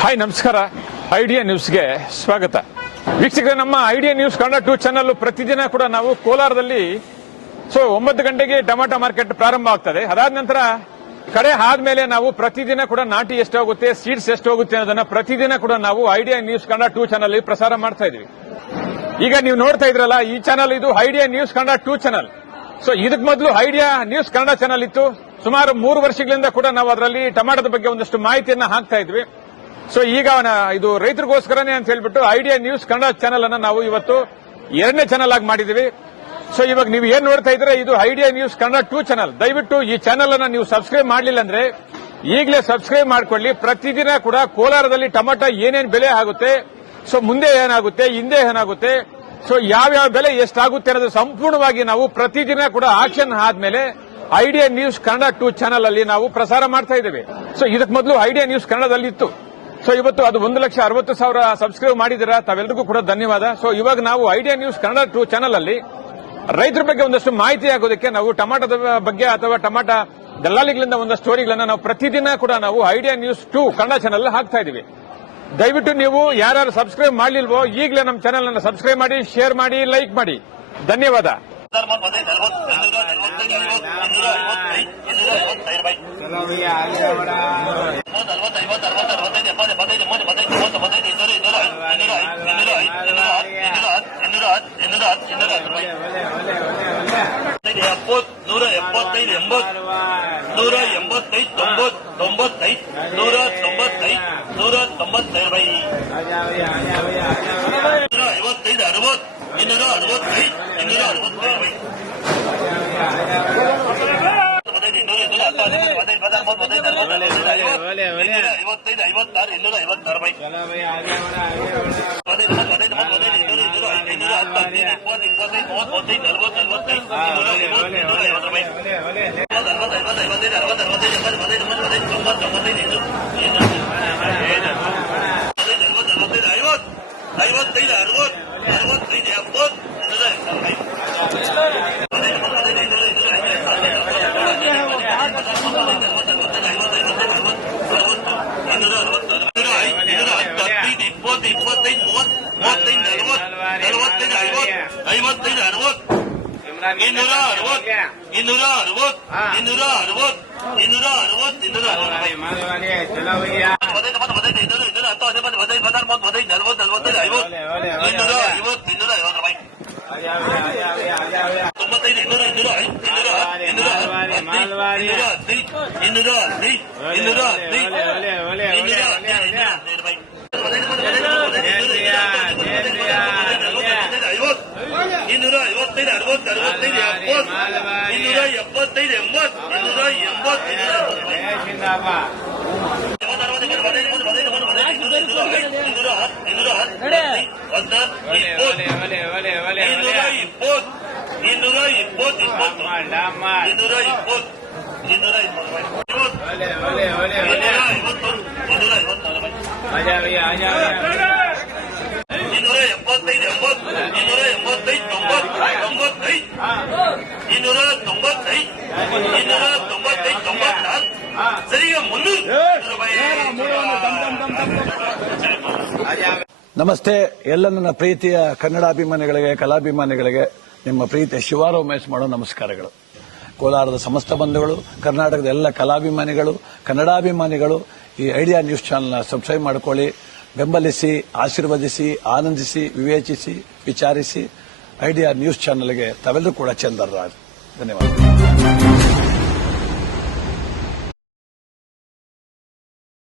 Hi ನಮಸ್ಕಾರ. Idea ನ್ಯೂಸ್ಗೆ ಸ್ವಾಗತ. ವೀಕ್ಷಕರೇ, ನಮ್ಮ ಐಡಿಯಾ ನ್ಯೂಸ್ ಕನ್ನಡ 2 ಚಾನಲ್ ಪ್ರತಿದಿನ ಕೂಡ ನಾವು ಕೋಲಾರದಲ್ಲಿ 9 ಗಂಟೆಗೆ ಟೊಮಾಟೊ ಮಾರ್ಕೆಟ್ ಪ್ರಾರಂಭ ಆಗ್ತದೆ. ಅದಾದ ನಂತರ ಕಡೆ ಆದ್ಮೇಲೆ ನಾವು ಪ್ರತಿದಿನ ಕೂಡ ನಾಟಿ ಎಷ್ಟು ಹೋಗುತ್ತೆ, ಸೀಡ್ಸ್ ಎಷ್ಟು ಹೋಗುತ್ತೆ ಅನ್ನೋದನ್ನ ಪ್ರತಿದಿನ ಕೂಡ ನಾವು ಐಡಿಯಾ ನ್ಯೂಸ್ ಕನ್ನಡ 2 ಚಾನಲ್ ಪ್ರಸಾರ ಮಾಡ್ತಾ ಇದೀವಿ. ಈಗ ನೀವು ನೋಡ್ತಾ ಇದ್ರಲ್ಲ, ಈ ಚಾನಲ್ ಇದು ಐಡಿಯಾ ನ್ಯೂಸ್ ಕನ್ನಡ 2 ಚಾನಲ್. ಇದಕ್ಕೆ ಮೊದಲು ಐಡಿಯಾ ನ್ಯೂಸ್ ಕನ್ನಡ ಚಾನಲ್ ಇತ್ತು. ಸುಮಾರು 3 ವರ್ಷಗಳಿಂದ ಕೂಡ ನಾವು ಅದರಲ್ಲಿ ಟೊಮಾಟೋದ ಬಗ್ಗೆ ಒಂದಷ್ಟು ಮಾಹಿತಿಯನ್ನ ಹಾಕ್ತಾ ಇದ್ವಿ. ಈಗ ಇದು ರೈತರಿಗೋಸ್ಕರನೇ ಅಂತ ಹೇಳ್ಬಿಟ್ಟು ಐಡಿಯಾ ನ್ಯೂಸ್ ಕನ್ನಡ ಚಾನಲ್ ಅನ್ನ ನಾವು ಇವತ್ತು 2ನೇ ಚಾನಲ್ ಆಗಿ ಮಾಡಿದೀವಿ. ಇವಾಗ ನೀವು ಏನ್ ನೋಡ್ತಾ ಇದ್ರೆ ಇದು ಐಡಿಯಾ ನ್ಯೂಸ್ ಕನ್ನಡ 2 ಚಾನಲ್. ದಯವಿಟ್ಟು ಈ ಚಾನಲ್ ಅನ್ನ ನೀವು ಸಬ್ಸ್ಕ್ರೈಬ್ ಮಾಡಲಿಲ್ಲ ಅಂದ್ರೆ ಈಗಲೇ ಸಬ್ಸ್ಕ್ರೈಬ್ ಮಾಡ್ಕೊಳ್ಳಿ. ಪ್ರತಿದಿನ ಕೂಡ ಕೋಲಾರದಲ್ಲಿ ಟೊಮಾಟೊ ಏನೇನು ಬೆಲೆ ಆಗುತ್ತೆ, ಮುಂದೆ ಏನಾಗುತ್ತೆ, ಹಿಂದೆ ಏನಾಗುತ್ತೆ, ಯಾವ್ಯಾವ ಬೆಲೆ ಎಷ್ಟಾಗುತ್ತೆ ಅನ್ನೋದು ಸಂಪೂರ್ಣವಾಗಿ ನಾವು ಪ್ರತಿದಿನ ಕೂಡ ಆಕ್ಷನ್ ಆದ್ಮೇಲೆ ಐಡಿಯಾ ನ್ಯೂಸ್ ಕನ್ನಡ 2 ಚಾನಲ್ ಅಲ್ಲಿ ನಾವು ಪ್ರಸಾರ ಮಾಡ್ತಾ ಇದ್ದೇವೆ. ಇದಕ್ಕೆ ಮೊದಲು ಐಡಿಯಾ ನ್ಯೂಸ್ ಕನ್ನಡದಲ್ಲಿ ಇತ್ತು. ಇವತ್ತು ಅದು 1,60,000 ಸಬ್ಸ್ಕ್ರೈಬ್ ಮಾಡಿದ್ದೀರಾ, ತಾವೆಲ್ಲರಿಗೂ ಕೂಡ ಧನ್ಯವಾದ. ಇವಾಗ ನಾವು ಐಡಿಯಾ ನ್ಯೂಸ್ ಕನ್ನಡ 2 ಚಾನಲ್ ಅಲ್ಲಿ ರೈತರ ಬಗ್ಗೆ ಒಂದಷ್ಟು ಮಾಹಿತಿ ಆಗೋದಕ್ಕೆ ನಾವು ಟೊಮಾಟೋದ ಬಗ್ಗೆ ಅಥವಾ ಟೊಮಾಟೊ ದಲ್ಲಾಳಿಗಳಿಂದ ಒಂದಷ್ಟು ಸ್ಟೋರಿಗಳನ್ನ ನಾವು ಪ್ರತಿದಿನ ಕೂಡ ನಾವು ಐಡಿಯಾ ನ್ಯೂಸ್ 2 ಕನ್ನಡ ಚಾನಲ್ ಹಾಕ್ತಾ ಇದೀವಿ. ದಯವಿಟ್ಟು ನೀವು ಯಾರು ಸಬ್ಸ್ಕ್ರೈಬ್ ಮಾಡಲಿಲ್ವೋ ಈಗಲೇ ನಮ್ಮ ಚಾನಲ್ ಅನ್ನು ಸಬ್ಸ್ಕ್ರೈಬ್ ಮಾಡಿ, ಶೇರ್ ಮಾಡಿ, ಲೈಕ್ ಮಾಡಿ. ಧನ್ಯವಾದ. ನಮಸ್ತೆ. ಎಲ್ಲ ನನ್ನ ಪ್ರೀತಿಯ ಕನ್ನಡಾಭಿಮಾನಿಗಳಿಗೆ, ಕಲಾಭಿಮಾನಿಗಳಿಗೆ ನಿಮ್ಮ ಪ್ರೀತಿಯ ಶಿವಾರ ಉಮೇಶ್ ಮಾಡೋ ನಮಸ್ಕಾರಗಳು. ಕೋಲಾರದ ಸಮಸ್ತ ಬಂಧುಗಳು, ಕರ್ನಾಟಕದ ಎಲ್ಲ ಕಲಾಭಿಮಾನಿಗಳು, ಕನ್ನಡಾಭಿಮಾನಿಗಳು ಈ ಐಡಿಯಾ ನ್ಯೂಸ್ ಚಾನೆಲ್ನ ಸಬ್ಸ್ಕ್ರೈಬ್ ಮಾಡಿಕೊಳ್ಳಿ, ಬೆಂಬಲಿಸಿ, ಆಶೀರ್ವದಿಸಿ, ಆನಂದಿಸಿ, ವಿವೇಚಿಸಿ, ವಿಚಾರಿಸಿ. ಐಡಿಯಾ ನ್ಯೂಸ್ ಚಾನೆಲ್ಗೆ ತಾವೆಲ್ಲರೂ ಕೂಡ ಚಂದರ್ರಾಜ್. ಧನ್ಯವಾದ.